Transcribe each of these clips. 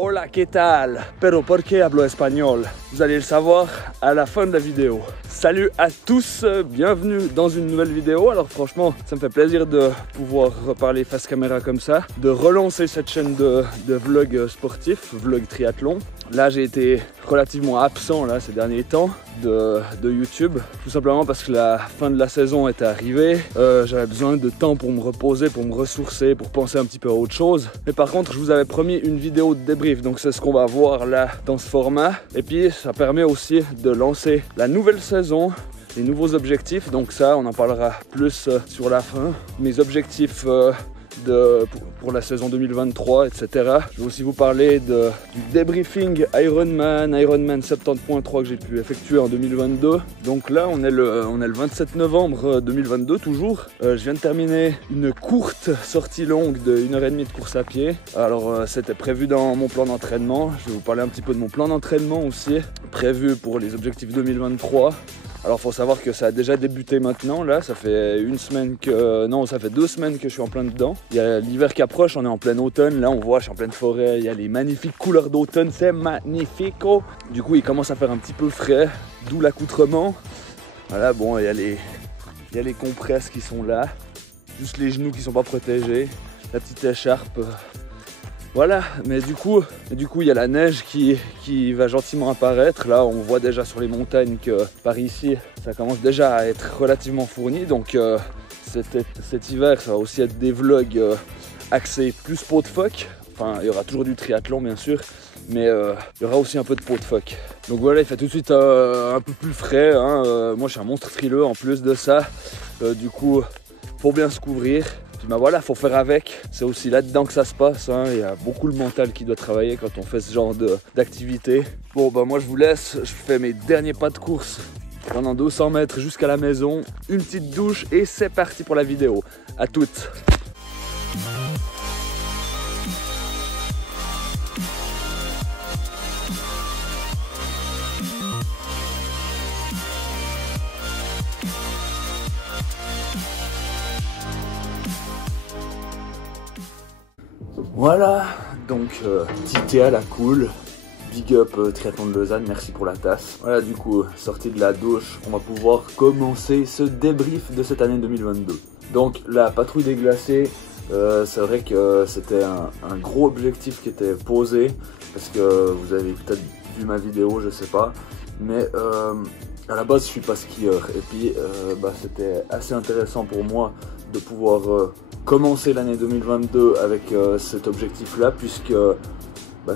Hola, ¿qué tal? Pero ¿por qué hablo espagnol? Vous allez le savoir à la fin de la vidéo. Salut à tous, bienvenue dans une nouvelle vidéo. Alors franchement, ça me fait plaisir de pouvoir reparler face caméra comme ça, de relancer cette chaîne de vlog sportif, vlog triathlon. Là, j'ai été relativement absent là, ces derniers temps de YouTube, tout simplement parce que la fin de la saison était arrivée. J'avais besoin de temps pour me reposer, pour me ressourcer, pour penser un petit peu à autre chose. Mais par contre, je vous avais promis une vidéo de débrief, donc c'est ce qu'on va voir là dans ce format. Et puis, ça permet aussi de lancer la nouvelle saison, les nouveaux objectifs. Donc ça, on en parlera plus sur la fin. Mes objectifs pour la saison 2023, etc. Je vais aussi vous parler du débriefing Ironman 70.3 que j'ai pu effectuer en 2022. Donc là, on est le 27 novembre 2022 toujours. Je viens de terminer une courte sortie longue de 1h30 de course à pied. Alors c'était prévu dans mon plan d'entraînement. Je vais vous parler un petit peu de mon plan d'entraînement aussi, prévu pour les objectifs 2023. Alors faut savoir que ça a déjà débuté maintenant, là ça fait ça fait 2 semaines que je suis en plein dedans. Il y a l'hiver qui approche, on est en plein automne, là on voit je suis en pleine forêt, il y a les magnifiques couleurs d'automne, c'est magnifico. Du coup il commence à faire un petit peu frais, d'où l'accoutrement. Voilà, bon il y a les compresses qui sont là, juste les genoux qui sont pas protégés, la petite écharpe. Voilà, mais du coup il y a la neige qui va gentiment apparaître. Là on voit déjà sur les montagnes que par ici ça commence déjà à être relativement fourni. Donc cet hiver ça va aussi être des vlogs axés plus peau de phoque. Enfin il y aura toujours du triathlon bien sûr, mais il y aura aussi un peu de peau de phoque. Donc voilà, il fait tout de suite un peu plus frais, hein. Moi je suis un monstre frileux en plus de ça, du coup faut bien se couvrir. Puis bah voilà, faut faire avec, c'est aussi là-dedans que ça se passe, hein. Il y a beaucoup le mental qui doit travailler quand on fait ce genre d'activité. Bon bah moi je vous laisse, je fais mes derniers pas de course pendant 200 mètres jusqu'à la maison, une petite douche et c'est parti pour la vidéo. À toutes. Voilà, donc petit thé à la cool, big up Triathlon de Lausanne, merci pour la tasse. Voilà, du coup, sorti de la douche, on va pouvoir commencer ce débrief de cette année 2022. Donc la patrouille des glaciers, c'est vrai que c'était un gros objectif qui était posé, parce que vous avez peut-être vu ma vidéo, je sais pas, mais à la base je suis pas skieur, et puis c'était assez intéressant pour moi de pouvoir commencer l'année 2022 avec cet objectif là, puisque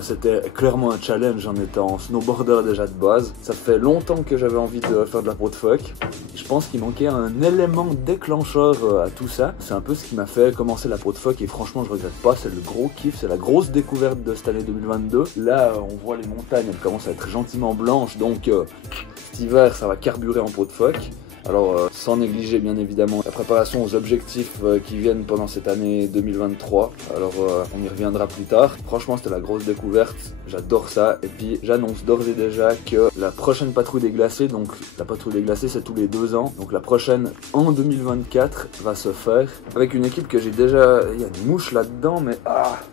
c'était clairement un challenge en étant snowboarder déjà de base. Ça fait longtemps que j'avais envie de faire de la peau de phoque. Je pense qu'il manquait un élément déclencheur à tout ça. C'est un peu ce qui m'a fait commencer la peau de phoque et franchement je regrette pas, c'est le gros kiff, c'est la grosse découverte de cette année 2022. Là on voit les montagnes, elles commencent à être gentiment blanches, donc cet hiver ça va carburer en peau de phoque. Alors sans négliger bien évidemment la préparation aux objectifs qui viennent pendant cette année 2023. Alors on y reviendra plus tard. Franchement c'était la grosse découverte, j'adore ça. Et puis j'annonce d'ores et déjà que la prochaine patrouille des glacés, donc la patrouille des glacés c'est tous les 2 ans. Donc la prochaine en 2024 va se faire avec une équipe que j'ai déjà, il y a des mouches là-dedans, mais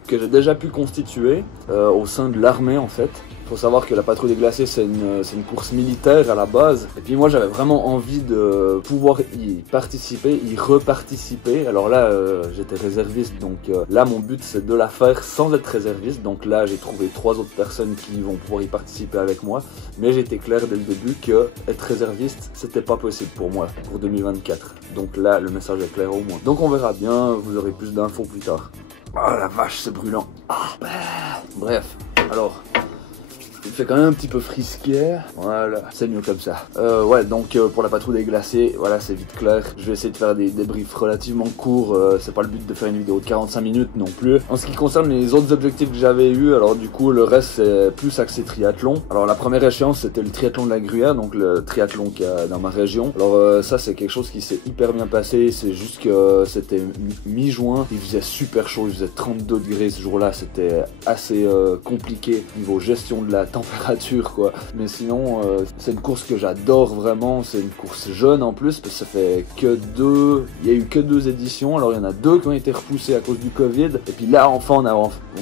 que j'ai déjà pu constituer au sein de l'armée en fait. Il faut savoir que la patrouille des glaciers c'est une course militaire à la base, et puis moi j'avais vraiment envie de pouvoir y participer, y reparticiper. Alors là j'étais réserviste, donc là mon but c'est de la faire sans être réserviste. Donc là j'ai trouvé 3 autres personnes qui vont pouvoir y participer avec moi, mais j'étais clair dès le début que être réserviste c'était pas possible pour moi pour 2024. Donc là le message est clair au moins. Donc on verra bien, vous aurez plus d'infos plus tard. Oh la vache c'est brûlant. Bref, alors il fait quand même un petit peu frisqué, voilà, c'est mieux comme ça. Ouais, donc pour la patrouille des glacés, voilà, c'est vite clair. Je vais essayer de faire des débriefs relativement courts, c'est pas le but de faire une vidéo de 45 minutes non plus. En ce qui concerne les autres objectifs que j'avais eu, alors du coup le reste c'est plus axé triathlon. Alors la première échéance c'était le triathlon de la Gruyère, donc le triathlon qu'il y a dans ma région. Alors ça c'est quelque chose qui s'est hyper bien passé, c'est juste que c'était mi-juin, il faisait super chaud, il faisait 32 degrés ce jour-là, c'était assez compliqué niveau gestion de la température température quoi. Mais sinon c'est une course que j'adore vraiment, c'est une course jeune en plus parce que ça fait que deux, il y a eu que 2 éditions, alors il y en a 2 qui ont été repoussées à cause du Covid et puis là enfin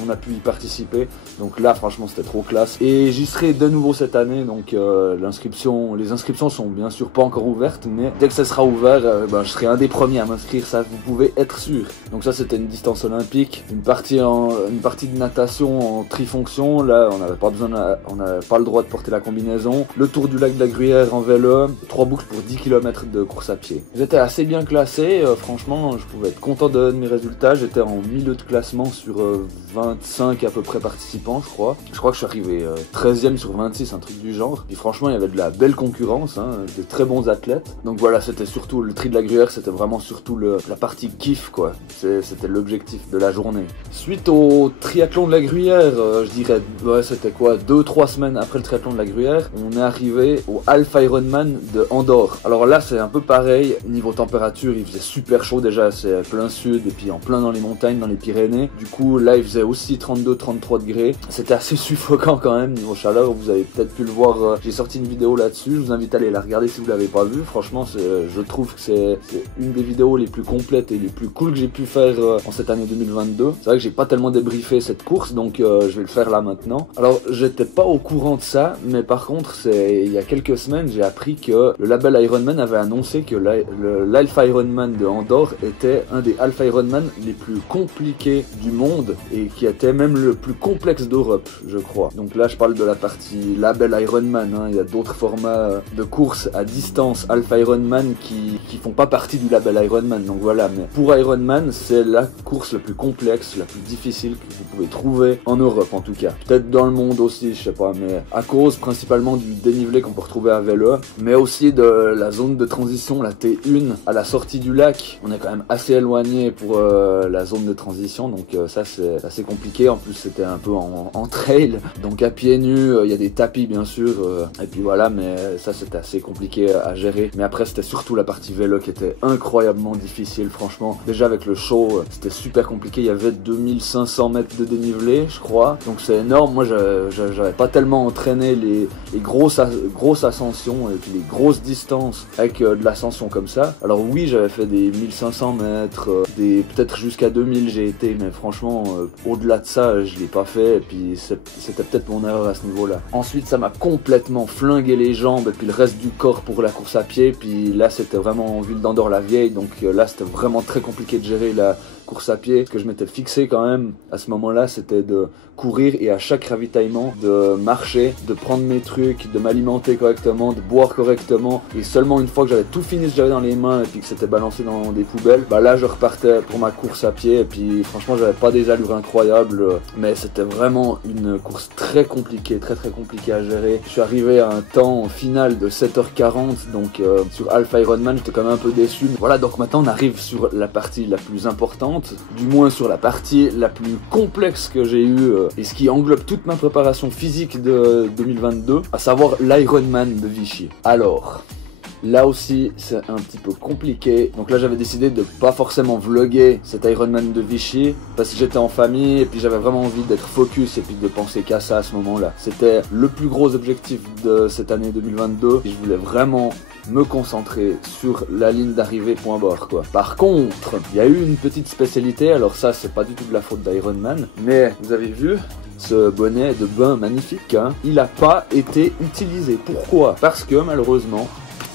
on a pu y participer, donc là franchement c'était trop classe et j'y serai de nouveau cette année, donc les inscriptions sont bien sûr pas encore ouvertes, mais dès que ça sera ouvert je serai un des premiers à m'inscrire, ça vous pouvez être sûr. Donc ça c'était une distance olympique, une partie de natation en trifonction, là on n'avait pas le droit de porter la combinaison, le tour du lac de la Gruyère en vélo, 3 boucles pour 10 km de course à pied. J'étais assez bien classé, franchement je pouvais être content de mes résultats, j'étais en milieu de classement sur 25 à peu près participants je crois que je suis arrivé 13e sur 26, un truc du genre, et franchement il y avait de la belle concurrence, des très bons athlètes, donc voilà, c'était surtout le tri de la Gruyère, c'était vraiment surtout la partie kiff quoi, c'était l'objectif de la journée. Suite au triathlon de la Gruyère, je dirais, c'était quoi, 2-3 semaines après le triathlon de la Gruyère, on est arrivé au Half Ironman de Andorre. Alors là c'est un peu pareil, niveau température il faisait super chaud déjà, c'est plein sud et puis en plein dans les montagnes, dans les Pyrénées, du coup là il faisait aussi 32-33 degrés, c'était assez suffocant quand même niveau chaleur, vous avez peut-être pu le voir, j'ai sorti une vidéo là-dessus, je vous invite à aller la regarder si vous l'avez pas vue, franchement je trouve que c'est une des vidéos les plus complètes et les plus cool que j'ai pu faire en cette année 2022. C'est vrai que j'ai pas tellement débriefé cette course, donc je vais le faire là maintenant. Alors j'étais pas au courant de ça, mais par contre il y a quelques semaines j'ai appris que le label Ironman avait annoncé que l'Half Ironman de Andorre était un des Half Ironman les plus compliqués du monde et qui était même le plus complexe d'Europe, je crois. Donc là je parle de la partie label Ironman, il y a d'autres formats de courses à distance Half Ironman qui font pas partie du label Ironman, donc voilà, mais pour Ironman c'est la course la plus complexe, la plus difficile que vous pouvez trouver en Europe en tout cas. Peut-être dans le monde aussi, je sais pas, mais à cause principalement du dénivelé qu'on peut retrouver à vélo, mais aussi de la zone de transition, la T1, à la sortie du lac. On est quand même assez éloigné pour la zone de transition, donc ça c'est assez compliqué. En plus c'était un peu en trail, donc à pieds nus, il y a des tapis bien sûr, et puis voilà, mais ça c'était assez compliqué à gérer. Mais après c'était surtout la partie vélo qui était incroyablement difficile, franchement. Déjà avec le show, c'était super compliqué, il y avait 2500 mètres de dénivelé je crois, donc c'est énorme. Moi j'avais pas tellement entraîné les grosses ascensions et puis les grosses distances avec de l'ascension comme ça. Alors oui j'avais fait des 1500 mètres, peut-être jusqu'à 2000 j'ai été, mais franchement au-delà de ça je l'ai pas fait, et puis c'était peut-être mon erreur à ce niveau là. Ensuite ça m'a complètement flingué les jambes et puis le reste du corps pour la course à pied, puis là c'était vraiment en ville d'Andorre la Vieille, donc là c'était vraiment très compliqué de gérer la course à pied. Ce que je m'étais fixé quand même à ce moment-là, c'était de courir et à chaque ravitaillement de marcher, de prendre mes trucs, de m'alimenter correctement, de boire correctement, et seulement une fois que j'avais tout fini ce que j'avais dans les mains et puis que c'était balancé dans des poubelles, là je repartais pour ma course à pied, et puis franchement j'avais pas des allures incroyables, mais c'était vraiment une course très compliquée, très compliquée à gérer. Je suis arrivé à un temps final de 7h40, donc sur Half Ironman j'étais quand même un peu déçu. Voilà, donc maintenant on arrive sur la partie la plus importante, du moins sur la partie la plus complexe que j'ai eue et ce qui englobe toute ma préparation physique de 2022, à savoir l'Ironman de Vichy. Alors là aussi c'est un petit peu compliqué, donc là j'avais décidé de pas forcément vlogger cet Ironman de Vichy parce que j'étais en famille et puis j'avais vraiment envie d'être focus et puis de penser qu'à ça à ce moment là. C'était le plus gros objectif de cette année 2022 et je voulais vraiment me concentrer sur la ligne d'arrivée point barre quoi. Par contre il y a eu une petite spécialité, alors ça c'est pas du tout de la faute d'Ironman, mais vous avez vu ce bonnet de bain magnifique, il a pas été utilisé. Pourquoi? Parce que malheureusement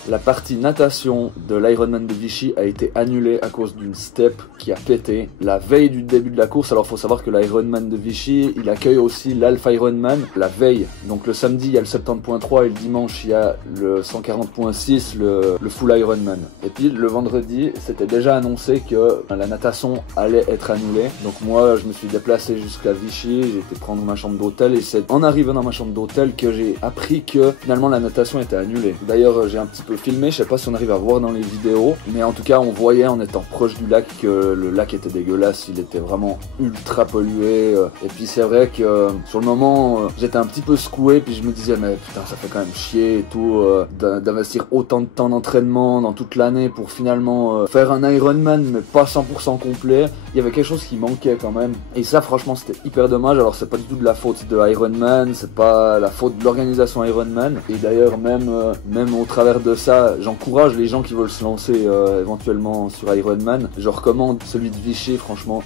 la partie natation de l'Ironman de Vichy a été annulée à cause d'une step qui a pété la veille du début de la course. Alors faut savoir que l'Ironman de Vichy, il accueille aussi l'Half Ironman la veille. Donc le samedi il y a le 70.3 et le dimanche il y a le 140.6, le full Ironman. Et puis le vendredi c'était déjà annoncé que la natation allait être annulée. Donc moi je me suis déplacé jusqu'à Vichy, j'ai été prendre ma chambre d'hôtel et c'est en arrivant dans ma chambre d'hôtel que j'ai appris que finalement la natation était annulée. D'ailleurs j'ai un petit peu peu filmé, je sais pas si on arrive à voir dans les vidéos, mais en tout cas on voyait en étant proche du lac que le lac était dégueulasse, il était vraiment ultra pollué. Et puis c'est vrai que sur le moment j'étais un petit peu secoué, puis je me disais mais putain ça fait quand même chier et tout d'investir autant de temps d'entraînement dans toute l'année pour finalement faire un Ironman mais pas 100% complet. Il y avait quelque chose qui manquait quand même, et ça franchement c'était hyper dommage. Alors c'est pas du tout de la faute de Ironman, c'est pas la faute de l'organisation Ironman, et d'ailleurs même au travers de ça j'encourage les gens qui veulent se lancer éventuellement sur Ironman. Je recommande celui de Vichy franchement.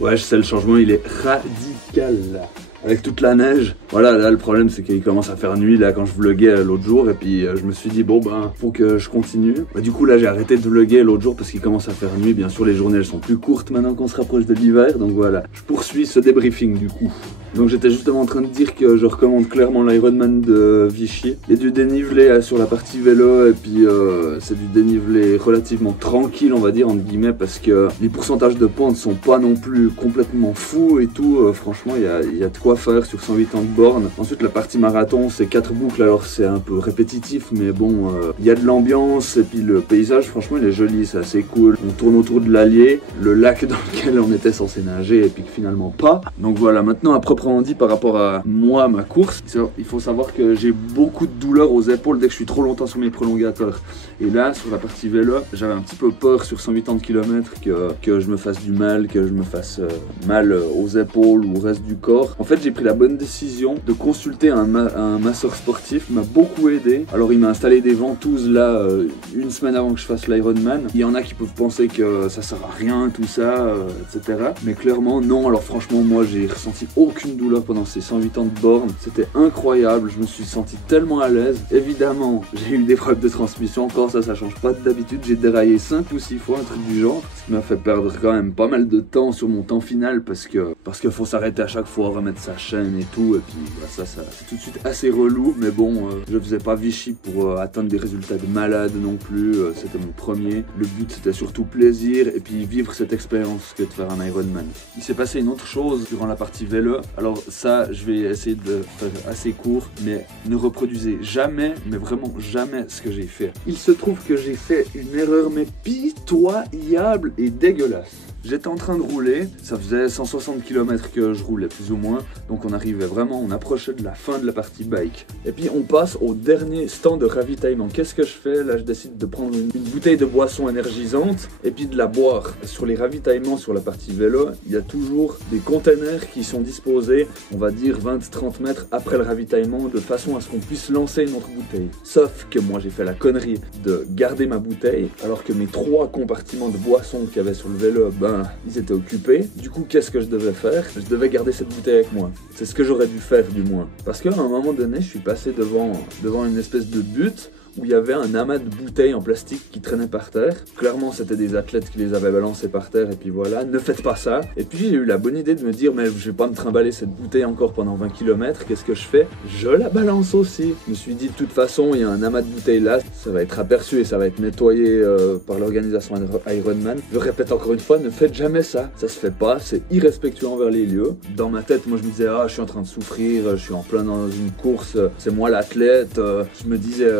Ouais, je sais, le changement il est radical là. Avec toute la neige. Voilà, là le problème c'est qu'il commence à faire nuit là quand je vloguais l'autre jour, et puis je me suis dit bon ben faut que je continue. Du coup là j'ai arrêté de vloguer l'autre jour parce qu'il commence à faire nuit. Bien sûr les journées elles sont plus courtes maintenant qu'on se rapproche de l'hiver, donc voilà. Je poursuis ce débriefing du coup. Donc j'étais justement en train de dire que je recommande clairement l'Ironman de Vichy. Il y a du dénivelé sur la partie vélo, et puis c'est du dénivelé relativement tranquille on va dire entre guillemets, parce que les pourcentages de pente sont pas non plus complètement fous et tout. Franchement il y a de quoi faire sur 180 bornes. Ensuite la partie marathon c'est 4 boucles, alors c'est un peu répétitif mais bon il y a de l'ambiance, et puis le paysage franchement il est joli, c'est assez cool. On tourne autour de l'Allier, le lac dans lequel on était censé nager et puis finalement pas. Donc voilà, maintenant à proprement dit par rapport à moi, ma course, il faut savoir que j'ai beaucoup de douleurs aux épaules dès que je suis trop longtemps sur mes prolongateurs. Et là sur la partie vélo j'avais un petit peu peur sur 180 km que je me fasse du mal, que je me fasse mal aux épaules ou au reste du corps. En fait j'ai pris la bonne décision de consulter un masseur sportif, il m'a beaucoup aidé. Alors il m'a installé des ventouses là une semaine avant que je fasse l'Ironman. Il y en a qui peuvent penser que ça sert à rien tout ça, etc. Mais clairement non. Alors franchement moi j'ai ressenti aucune douleur pendant ces 180 bornes, c'était incroyable, je me suis senti tellement à l'aise. Évidemment j'ai eu des problèmes de transmission, encore ça change pas d'habitude, j'ai déraillé 5 ou 6 fois, un truc du genre, ce qui m'a fait perdre quand même pas mal de temps sur mon temps final, parce que faut s'arrêter à chaque fois, remettre sa chaîne et tout, et puis bah, ça c'est tout de suite assez relou. Mais bon je faisais pas Vichy pour atteindre des résultats de malade non plus, c'était mon premier, le but c'était surtout plaisir et puis vivre cette expérience que de faire un Ironman. Il s'est passé une autre chose durant la partie vélo. Alors ça je vais essayer de faire assez court, mais ne reproduisez jamais, mais vraiment jamais ce que j'ai fait. Il se trouve que j'ai fait une erreur mais pitoyable et dégueulasse. J'étais en train de rouler, ça faisait 160 km que je roulais plus ou moins, donc on arrivait vraiment, on approchait de la fin de la partie bike. Et puis on passe au dernier stand de ravitaillement. Qu'est-ce que je fais? Là je décide de prendre une bouteille de boisson énergisante et puis de la boire. Sur les ravitaillements sur la partie vélo, il y a toujours des containers qui sont disposés, on va dire 20-30 mètres après le ravitaillement, de façon à ce qu'on puisse lancer une autre bouteille. Sauf que moi j'ai fait la connerie de garder ma bouteille, alors que mes 3 compartiments de boisson qu'il y avait sur le vélo, ils étaient occupés. Du coup qu'est-ce que je devais faire? Je devais garder cette bouteille avec moi. C'est ce que j'aurais dû faire du moins. Parce qu'à un moment donné je suis passé devant une espèce de butte où il y avait un amas de bouteilles en plastique qui traînaient par terre. Clairement c'était des athlètes qui les avaient balancées par terre, et puis voilà, ne faites pas ça. Et puis j'ai eu la bonne idée de me dire mais je vais pas me trimballer cette bouteille encore pendant 20 km, qu'est-ce que je fais? Je la balance aussi. Je me suis dit de toute façon il y a un amas de bouteilles là, ça va être aperçu et ça va être nettoyé par l'organisation Ironman. Je répète encore une fois, ne faites jamais ça, ça se fait pas, c'est irrespectueux envers les lieux. Dans ma tête moi je me disais ah je suis en train de souffrir, je suis en plein dans une course, c'est moi l'athlète, je me disais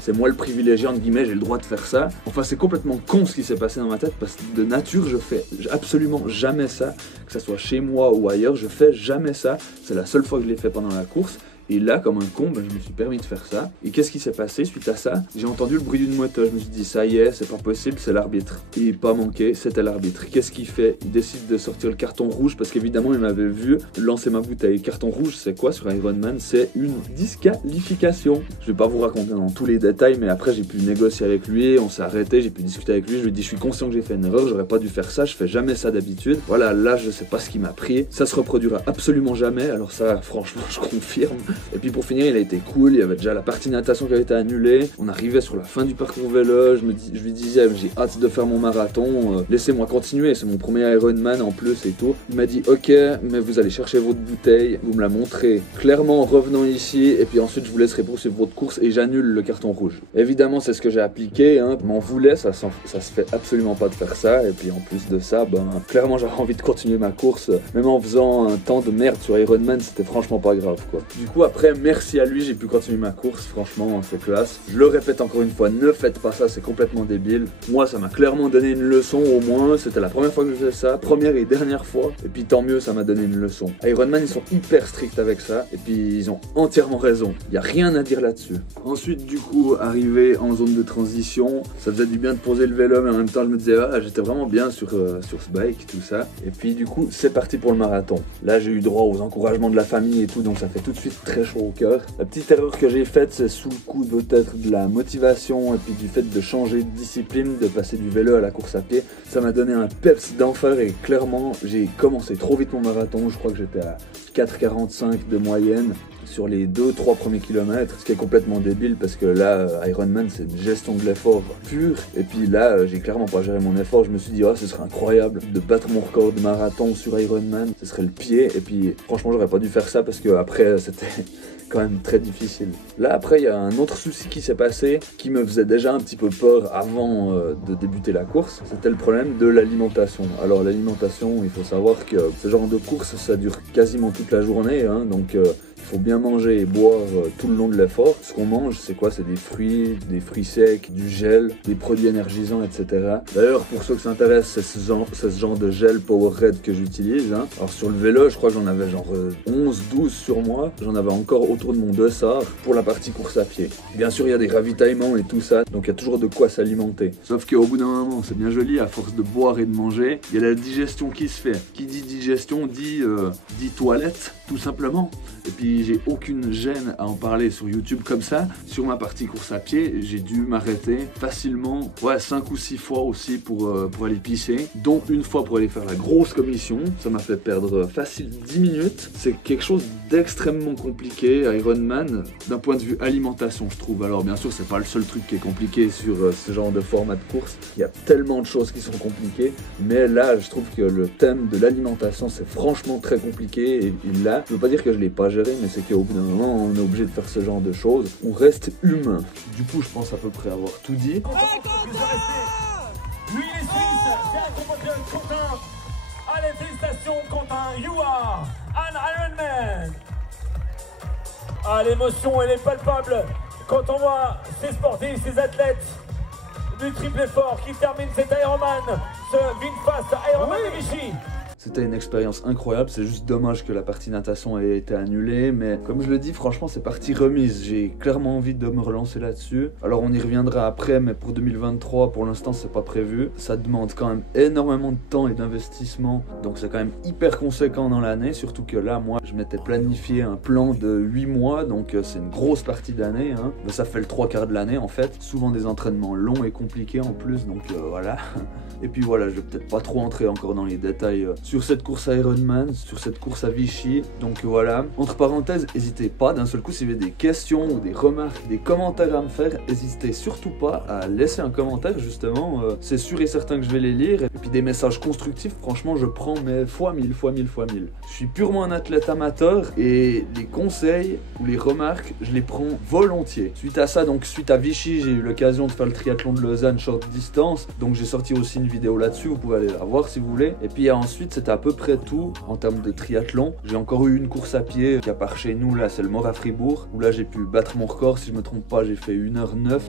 c'est moi le privilégié entre guillemets, j'ai le droit de faire ça. Enfin c'est complètement con ce qui s'est passé dans ma tête, parce que de nature je fais absolument jamais ça, que ça soit chez moi ou ailleurs, je fais jamais ça. C'est la seule fois que je l'ai fait pendant la course. Et là, comme un con, je me suis permis de faire ça. Et qu'est-ce qui s'est passé suite à ça? J'ai entendu le bruit d'une moto, je me suis dit ça y est, c'est pas possible, c'est l'arbitre. Et pas manqué, c'était l'arbitre. Qu'est-ce qu'il fait? Il décide de sortir le carton rouge parce qu'évidemment il m'avait vu lancer ma bouteille. Carton rouge c'est quoi sur Ironman? C'est une disqualification. Je vais pas vous raconter dans tous les détails, mais après j'ai pu négocier avec lui, on s'est arrêté, j'ai pu discuter avec lui, je lui ai dit je suis conscient que j'ai fait une erreur, j'aurais pas dû faire ça, je fais jamais ça d'habitude. Voilà, là je sais pas ce qui m'a pris, ça se reproduira absolument jamais, alors ça franchement je confirme. Et puis pour finir il a été cool, il y avait déjà la partie natation qui avait été annulée, on arrivait sur la fin du parcours vélo, je lui disais j'ai hâte de faire mon marathon, laissez-moi continuer, c'est mon premier Ironman en plus et tout. Il m'a dit ok mais vous allez chercher votre bouteille, vous me la montrez clairement en revenant ici, et puis ensuite je vous laisserai poursuivre votre course et j'annule le carton rouge. Évidemment c'est ce que j'ai appliqué, hein. Je m'en voulais, ça se fait absolument pas de faire ça, et puis en plus de ça, clairement j'avais envie de continuer ma course, même en faisant un temps de merde sur Ironman, c'était franchement pas grave quoi. Du coup après, merci à lui, j'ai pu continuer ma course, franchement, c'est classe. Je le répète encore une fois, ne faites pas ça, c'est complètement débile. Moi, ça m'a clairement donné une leçon au moins, c'était la première fois que je faisais ça, première et dernière fois, et puis tant mieux, ça m'a donné une leçon. Ironman, ils sont hyper stricts avec ça, et puis ils ont entièrement raison, il n'y a rien à dire là-dessus. Ensuite, du coup, arrivé en zone de transition, ça faisait du bien de poser le vélo, mais en même temps, je me disais, ah, j'étais vraiment bien sur ce bike, tout ça. Et puis, du coup, c'est parti pour le marathon. Là, j'ai eu droit aux encouragements de la famille et tout, donc ça fait tout de suite très chaud au cœur. La petite erreur que j'ai faite, c'est sous le coup peut-être de la motivation et puis du fait de changer de discipline, de passer du vélo à la course à pied. Ça m'a donné un peps d'enfer et clairement, j'ai commencé trop vite mon marathon. Je crois que j'étais à 4,45 de moyenne sur les 2-3 premiers kilomètres, ce qui est complètement débile parce que là, Ironman, c'est une gestion de l'effort pure. Et puis là, j'ai clairement pas géré mon effort. Je me suis dit, oh, ce serait incroyable de battre mon record de marathon sur Ironman. Ce serait le pied. Et puis, franchement, j'aurais pas dû faire ça parce que après, c'était quand même très difficile. Là, après, il y a un autre souci qui s'est passé qui me faisait déjà un petit peu peur avant de débuter la course. C'était le problème de l'alimentation. Alors, l'alimentation, il faut savoir que ce genre de course, ça dure quasiment toute la journée, hein, donc il faut bien manger et boire tout le long de l'effort. Ce qu'on mange, c'est quoi? C'est des fruits secs, du gel, des produits énergisants, etc. D'ailleurs, pour ceux que ça intéresse, c'est ce genre de gel Powerade que j'utilise. Hein. Alors sur le vélo, je crois que j'en avais genre 11-12 sur moi. J'en avais encore autour de mon dossard pour la partie course à pied. Bien sûr, il y a des ravitaillements et tout ça, donc il y a toujours de quoi s'alimenter. Sauf qu'au bout d'un moment, c'est bien joli, à force de boire et de manger, il y a la digestion qui se fait. Qui dit digestion dit toilette, tout simplement. Et puis j'ai aucune gêne à en parler sur YouTube comme ça. Sur ma partie course à pied, j'ai dû m'arrêter facilement 5 ou 6 fois aussi pour aller pisser, dont une fois pour aller faire la grosse commission. Ça m'a fait perdre facile 10 minutes. C'est quelque chose d'extrêmement compliqué, Ironman, d'un point de vue alimentation, je trouve. Alors bien sûr, c'est pas le seul truc qui est compliqué sur ce genre de format de course. Il y a tellement de choses qui sont compliquées, mais là, je trouve que le thème de l'alimentation, c'est franchement très compliqué. Et là, je veux pas dire que je l'ai pas géré, mais c'est qu'au bout d'un moment, on est obligé de faire ce genre de choses. On reste humain. Du coup, je pense à peu près avoir tout dit. Lui, il est suisse, c'est un compatriote Quentin. Allez, félicitations Quentin, you are an Ironman. Ah, l'émotion, elle est palpable quand on voit ces sportifs, ces athlètes du triple effort qui terminent cet Ironman, ce VinFast Ironman de Vichy. C'était une expérience incroyable, c'est juste dommage que la partie natation ait été annulée, mais comme je le dis, franchement c'est partie remise, j'ai clairement envie de me relancer là-dessus. Alors on y reviendra après, mais pour 2023, pour l'instant c'est pas prévu. Ça demande quand même énormément de temps et d'investissement, donc c'est quand même hyper conséquent dans l'année, surtout que là, moi, je m'étais planifié un plan de 8 mois, donc c'est une grosse partie d'année, hein. Mais ça fait le 3/4 de l'année en fait, souvent des entraînements longs et compliqués en plus, donc voilà. Et puis voilà, je vais peut-être pas trop entrer encore dans les détails sur cette course à Ironman, sur cette course à Vichy. Donc voilà, entre parenthèses, n'hésitez pas, d'un seul coup, si vous avez des questions ou des remarques, des commentaires à me faire, n'hésitez surtout pas à laisser un commentaire, justement. C'est sûr et certain que je vais les lire. Et puis des messages constructifs, franchement, je prends mes fois 1000. Je suis purement un athlète amateur et les conseils ou les remarques, je les prends volontiers. Suite à ça, donc suite à Vichy, j'ai eu l'occasion de faire le triathlon de Lausanne short distance. Donc j'ai sorti aussi une vidéo là-dessus, vous pouvez aller la voir si vous voulez. Et puis ensuite, c'était à peu près tout en termes de triathlon. J'ai encore eu une course à pied qui a part chez nous, là c'est le Mort à Fribourg, où là j'ai pu battre mon record, si je me trompe pas, j'ai fait 1h09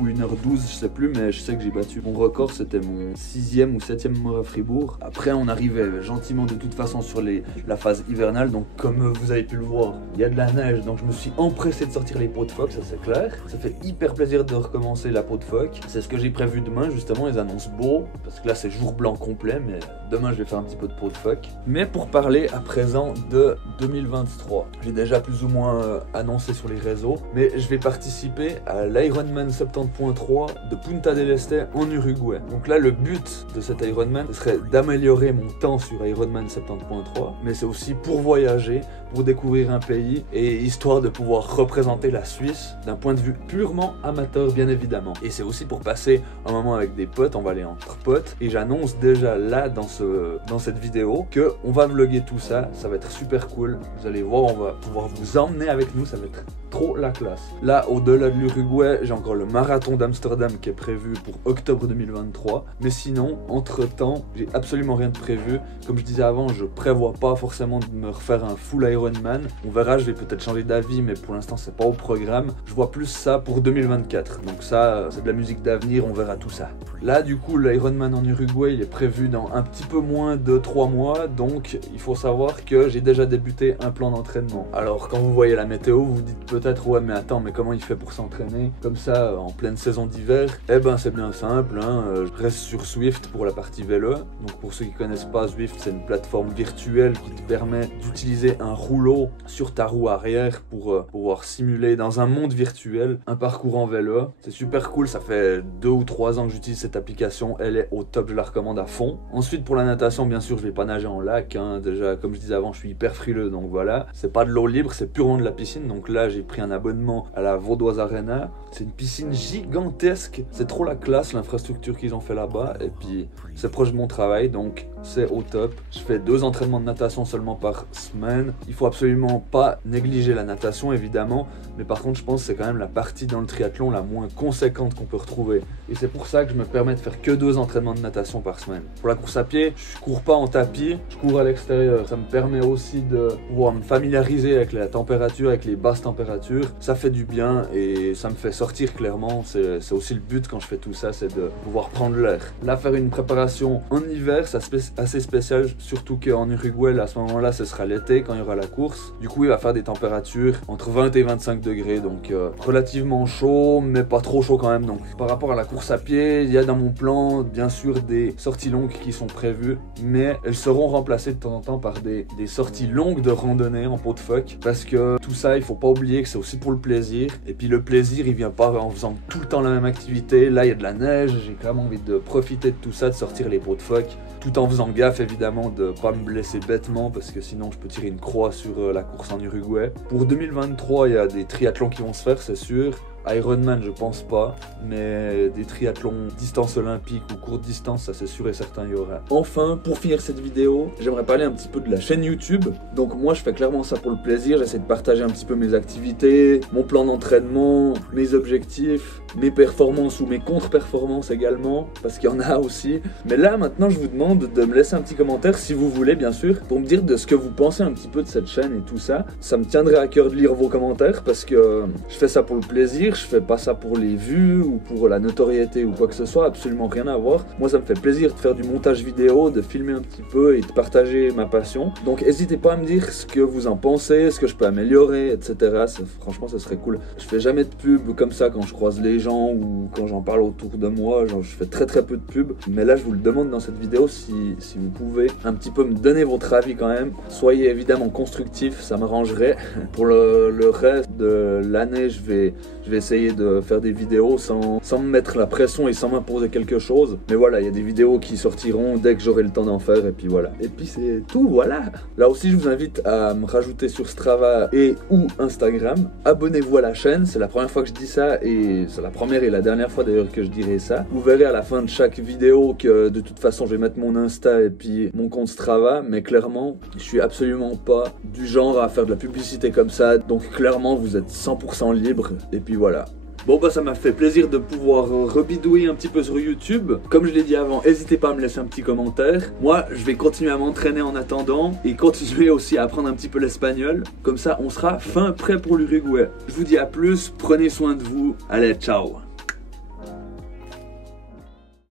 ou 1h12, je sais plus, mais je sais que j'ai battu mon record, c'était mon 6e ou 7e Mort à Fribourg. Après on arrivait gentiment de toute façon sur la phase hivernale, donc comme vous avez pu le voir, il y a de la neige, donc je me suis empressé de sortir les pots de phoque, ça c'est clair. Ça fait hyper plaisir de recommencer la peau de phoque. C'est ce que j'ai prévu demain, justement, ils annoncent beau, parce que là c'est jour blanc complet, mais demain je vais faire un petit peu de peau de phoque. Mais pour parler à présent de 2023, j'ai déjà plus ou moins annoncé sur les réseaux, mais je vais participer à l'Ironman 70.3 de Punta del Este en Uruguay. Donc là, le but de cet Ironman, ce serait d'améliorer mon temps sur Ironman 70.3, mais c'est aussi pour voyager, pour découvrir un pays et histoire de pouvoir représenter la Suisse d'un point de vue purement amateur, bien évidemment. Et c'est aussi pour passer un moment avec des potes, on va aller entre potes, et j'annonce déjà là dans cette vidéo que on va vlogger tout ça, ça va être super cool. Vous allez voir, on va pouvoir vous emmener avec nous, ça va être trop la classe. Là, au-delà de l'Uruguay, j'ai encore le marathon d'Amsterdam qui est prévu pour octobre 2023. Mais sinon, entre-temps, j'ai absolument rien de prévu. Comme je disais avant, je prévois pas forcément de me refaire un full Ironman. On verra, je vais peut-être changer d'avis, mais pour l'instant, c'est pas au programme. Je vois plus ça pour 2024. Donc ça, c'est de la musique d'avenir, on verra tout ça. Là, du coup, l'Ironman en Uruguay, il est prévu dans un petit peu moins de 3 mois. Donc, il faut savoir que j'ai déjà débuté un plan d'entraînement. Alors, quand vous voyez la météo, vous vous dites peut-être, ouais, mais attends, mais comment il fait pour s'entraîner comme ça en pleine saison d'hiver? Eh ben, c'est bien simple, hein. Je reste sur Zwift pour la partie vélo. Donc, pour ceux qui connaissent pas, Zwift, c'est une plateforme virtuelle qui te permet d'utiliser un rouleau sur ta roue arrière pour pouvoir simuler dans un monde virtuel un parcours en vélo. C'est super cool, ça fait 2 ou 3 ans que j'utilise cette application, elle est au top, je la recommande à fond. Ensuite, pour la natation, bien sûr, je vais pas nager en lac, hein. Déjà, comme je disais avant, je suis hyper frileux, donc voilà. C'est pas de l'eau libre, c'est purement de la piscine. Donc là, j'ai pris un abonnement à la Vaudoise Arena. C'est une piscine gigantesque. C'est trop la classe, l'infrastructure qu'ils ont fait là-bas. Et puis, c'est proche de mon travail, donc c'est au top. Je fais 2 entraînements de natation seulement par semaine. Il faut absolument pas négliger la natation, évidemment. Mais par contre, je pense que c'est quand même la partie dans le triathlon la moins conséquente qu'on peut retrouver. Et c'est pour ça que je me permets de faire que 2 entraînements de natation par semaine. Pour la course à pied, je cours pas en tapis, je cours à l'extérieur. Ça me permet aussi de pouvoir me familiariser avec la température, avec les basses températures. Ça fait du bien et ça me fait sortir clairement. C'est aussi le but quand je fais tout ça, c'est de pouvoir prendre l'air. Là, faire une préparation en hiver, c'est assez spécial, surtout qu'en Uruguay, à ce moment-là, ce sera l'été quand il y aura la course. Du coup, il va faire des températures entre 20 et 25 degrés, donc relativement chaud, mais pas trop chaud quand même. Donc, par rapport à la course à pied, il y a dans mon plan, bien sûr, des sorties longues qui sont prévues, mais elles seront remplacées de temps en temps par des sorties longues de randonnée en pot de phoque, parce que tout ça, il faut pas oublier que c'est aussi pour le plaisir. Et puis le plaisir, il vient pas en faisant tout le temps la même activité. Là, il y a de la neige, j'ai clairement envie de profiter de tout ça, de sortir les pots de phoque, tout en faisant gaffe évidemment de pas me blesser bêtement, parce que sinon je peux tirer une croix sur la course en Uruguay. Pour 2023, il y a des triathlons qui vont se faire, c'est sûr. Ironman, je pense pas, mais des triathlons distance olympique ou courte distance, ça c'est sûr et certain, il y aura. Enfin, pour finir cette vidéo, j'aimerais parler un petit peu de la chaîne YouTube. Donc moi, je fais clairement ça pour le plaisir, j'essaie de partager un petit peu mes activités, mon plan d'entraînement, mes objectifs, mes performances ou mes contre-performances également, parce qu'il y en a aussi. Mais là, maintenant, je vous demande de me laisser un petit commentaire, si vous voulez, bien sûr, pour me dire de ce que vous pensez un petit peu de cette chaîne et tout ça. Ça me tiendrait à cœur de lire vos commentaires, parce que je fais ça pour le plaisir. Je fais pas ça pour les vues ou pour la notoriété ou quoi que ce soit, absolument rien à voir. Moi, ça me fait plaisir de faire du montage vidéo, de filmer un petit peu et de partager ma passion. Donc n'hésitez pas à me dire ce que vous en pensez, ce que je peux améliorer, etc. Franchement, ça serait cool. Je fais jamais de pub comme ça quand je croise les gens ou quand j'en parle autour de moi. Genre, je fais très peu de pub. Mais là, je vous le demande dans cette vidéo, si vous pouvez un petit peu me donner votre avis quand même. Soyez évidemment constructif, ça m'arrangerait. Pour le reste de l'année, je vais essayer de faire des vidéos sans me mettre la pression et sans m'imposer quelque chose. Mais voilà, il y a des vidéos qui sortiront dès que j'aurai le temps d'en faire, et puis voilà. Et puis c'est tout, voilà. Là aussi, je vous invite à me rajouter sur Strava et ou Instagram. Abonnez-vous à la chaîne, c'est la première fois que je dis ça, et c'est la première et la dernière fois d'ailleurs que je dirai ça. Vous verrez à la fin de chaque vidéo que de toute façon, je vais mettre mon Insta et puis mon compte Strava, mais clairement, je suis absolument pas du genre à faire de la publicité comme ça, donc clairement, vous êtes 100% libre, et puis voilà. Bon bah ça m'a fait plaisir de pouvoir rebidouiller un petit peu sur YouTube. Comme je l'ai dit avant, n'hésitez pas à me laisser un petit commentaire. Moi, je vais continuer à m'entraîner en attendant et continuer aussi à apprendre un petit peu l'espagnol. Comme ça, on sera fin prêt pour l'Uruguay. Je vous dis à plus, prenez soin de vous. Allez, ciao!